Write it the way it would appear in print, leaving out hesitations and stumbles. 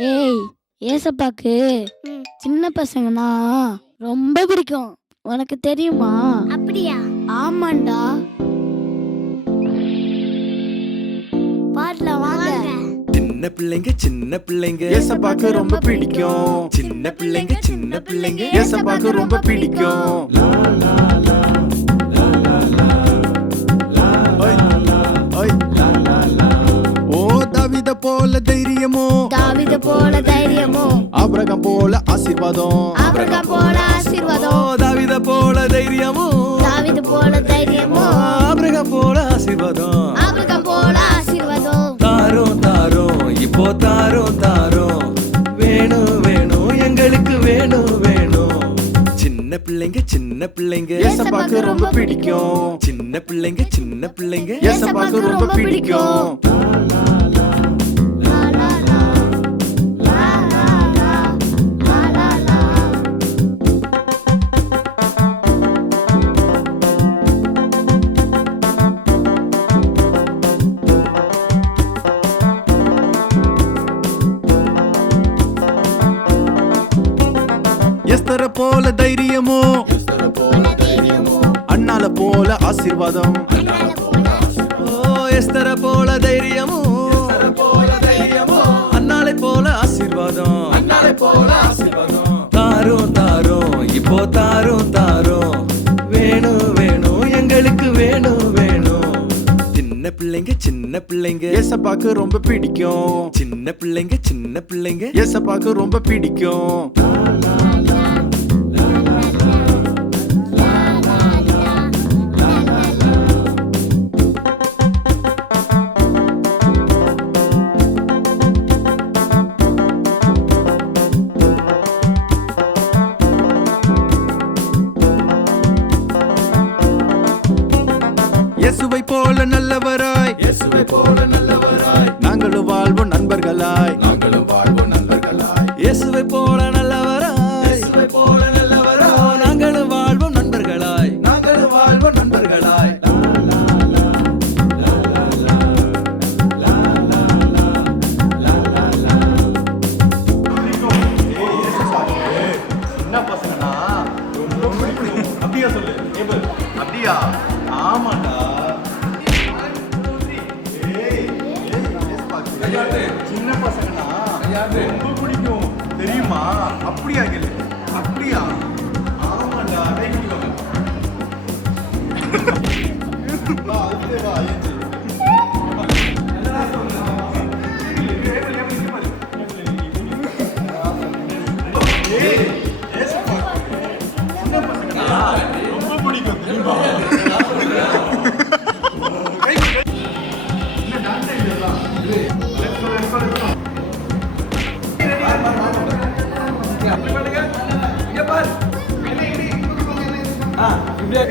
ஏய், ஏசப்பாக்கு ம். சின்ன பசங்கன்னா ரொம்ப பிடிக்கும். உனக்கு தெரியுமா? அப்படியா? ஆமாண்டா. பாடல வாங்க. சின்ன பிள்ளைங்க ஏசப்பாக்கு ரொம்ப பிடிக்கும். சின்ன பிள்ளைங்க ஏசப்பாக்கு ரொம்ப பிடிக்கும். ஓய், ஓய். ஓ தாவீத போல தைரியமோ, தாவீது போல தைரியமோ, ஆபிரகாம் போல ஆசீர்வாதம். ஆபிரகாம் போல ஆசீர்வாதம், தாவீத போல தைரியமோ, தாவீது போல தைரியமோ, ஆபிரகாம் போல ஆசீர்வாதம். ஆபிரகாம் போல ஆசீர்வாதம். தாரோம் தாரோம் இப்போ தாரோம் தாரோம், வேணும் வேணும் எங்களுக்கு வேணும் வேணும். சின்ன பிள்ளைங்க ஏசப்பாக்கு ரொம்ப பிடிக்கும். சின்ன பிள்ளைங்க ஏசப்பாக்கு ரொம்ப பிடிக்கும். லா, லா, லா. லா, லா, லா. லா, லா, லா. எஸ்தர போல தைரியமோ, அண்ணால போல ஆசீர்வாதம். ஓ எஸ்தர போல தைரியமோ, அண்ணாளை போல ஆசீர்வாதம். தாரோம் தாரோம் இப்போ தாரோம் தாரோம், வேணும் வேணும் எங்களுக்கு வேணும் வேணும். சின்ன பிள்ளைங்க ஏசப்பாக்கு ரொம்ப பிடிக்கும். சின்ன பிள்ளைங்க ஏசப்பாக்கு ரொம்ப பிடிக்கும். இயேசுவை போல நல்லவராய், நாங்களும் வாழ்வோம் நண்பர்களாய். இயேசுவை போல நல்லவராய், நாங்களும் வாழ்வோம் நண்பர்களாய். என்ன பசங்கனா ரொம்ப பிடிக்கும். அப்படியா சொல்லு. அப்படியா? ஆமாடா. சின்ன பசங்கனா ரொம்ப பிடிக்கும் தெரியுமா? அப்படியா கேளு. அப்படியா? ஆமாடா. கை பிடிவாங்க. வா அதுவே வா. ரொம்ப பிடிக்கும் தெரியுமா? இப்படியே